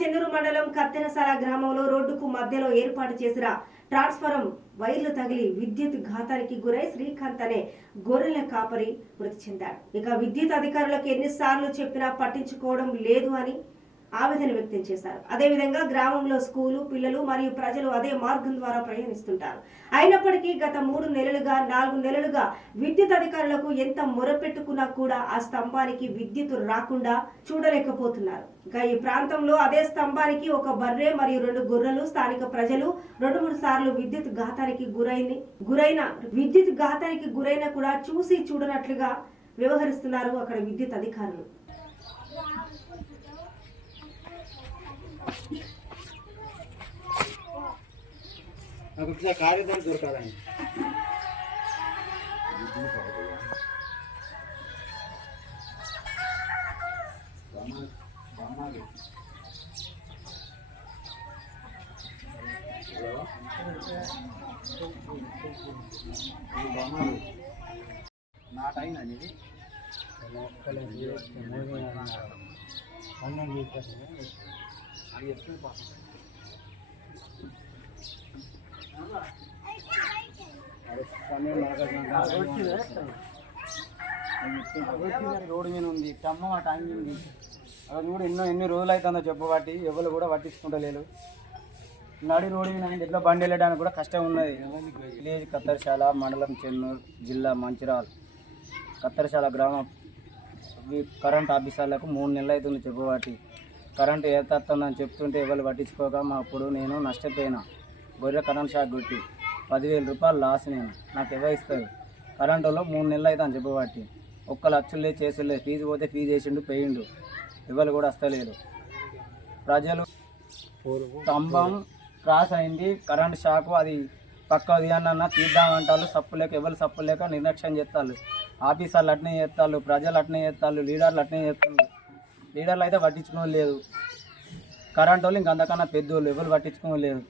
చెన్నూరు మండలం కత్తెరసాల గ్రామంలో రోడ్డుకు మధ్యలో ఏర్పాటు చేసిన ట్రాన్స్ఫారం వైర్లు తగిలి విద్యుత్ ఘాతానికి గురై శ్రీకాంత్ అనే గొర్రెల కాపరి మృతి చెందాడు. ఇక విద్యుత్ అధికారులకు ఎన్నిసార్లు చెప్పినా పట్టించుకోవడం లేదు అని ఆవేదన వ్యక్తం చేశారు. అదేవిధంగా గ్రామంలో స్కూలు పిల్లలు మరియు ప్రజలు అదే మార్గం ద్వారా ప్రయాణిస్తుంటారు. అయినప్పటికీ గత 3 నెలలుగా 4 నెలలుగా విద్యుత్ అధికారులకు ఎంత మొరపెట్టుకున్నా కూడా ఆ స్తంభానికి విద్యుత్ రాకుండా చూడలేకపోతున్నారు. ఇక ఈ ప్రాంతంలో అదే స్తంభానికి ఒక బర్రె మరియు 2 గొర్రెలు స్థానిక ప్రజలు 2-3 సార్లు విద్యుత్ ఘాతానికి గురైన కూడా చూసి చూడనట్లుగా వ్యవహరిస్తున్నారు అక్కడ విద్యుత్ అధికారులు. నాకు కార్యదర్శి దొరకాలండి. నాటైందండి ఇది అది ఎప్పుడు రోడ్డు మీద ఉంది టమ్మ ఆ టైం ఉంది. అది కూడా ఎన్ని రోజులు అవుతుందో చెప్పబట్టి ఎవరు కూడా పట్టించుకుంటలేరు. నడి రోడ్డు మీద ఎట్లా బండి వెళ్ళడానికి కూడా కష్టం ఉన్నది. విలేజ్ కత్తెరసాల మండలం చెన్నూరు జిల్లా మంచిర్యాల కత్తెరసాల గ్రామం కరెంట్ ఆఫీసర్లకు 3 నెలలు అవుతుంది చెప్పబట్టి కరెంటు ఏర్తుందని చెప్తుంటే ఎవరు పట్టించుకోక అప్పుడు నేను నష్టపోయినా. గొర్రె కరెంట్ షాక్ కొట్టి 10,000 రూపాయలు లాస్. నాకు ఎవరు ఇస్తారు? కరెంటులో 3 నెలలు అవుతాను చెప్పబట్టి 1 లక్షలే చేసులే. ఫీజు పోతే ఫీజు వేసిండు పోయిండు. ఎవరు కూడా వస్తలేరు. ప్రజలు స్తంభం క్రాస్ అయింది కరెంట్ షాకు అది పక్క తీయన్న తీద్దామంటారు. సప్పులేక ఎవరు సప్పులేక నిర్లక్ష్యం చేస్తారు. ఆఫీసర్లు అట్నే చేస్తారు, ప్రజలు అట్నే చేస్తారు, లీడర్లు అట్నే చేస్తారు. లీడర్లు అయితే పట్టించుకోలేదు. కరెంట్ వాళ్ళు ఇంకంతకన్నా పెద్దోళ్ళు ఎవరు పట్టించుకోలేదు.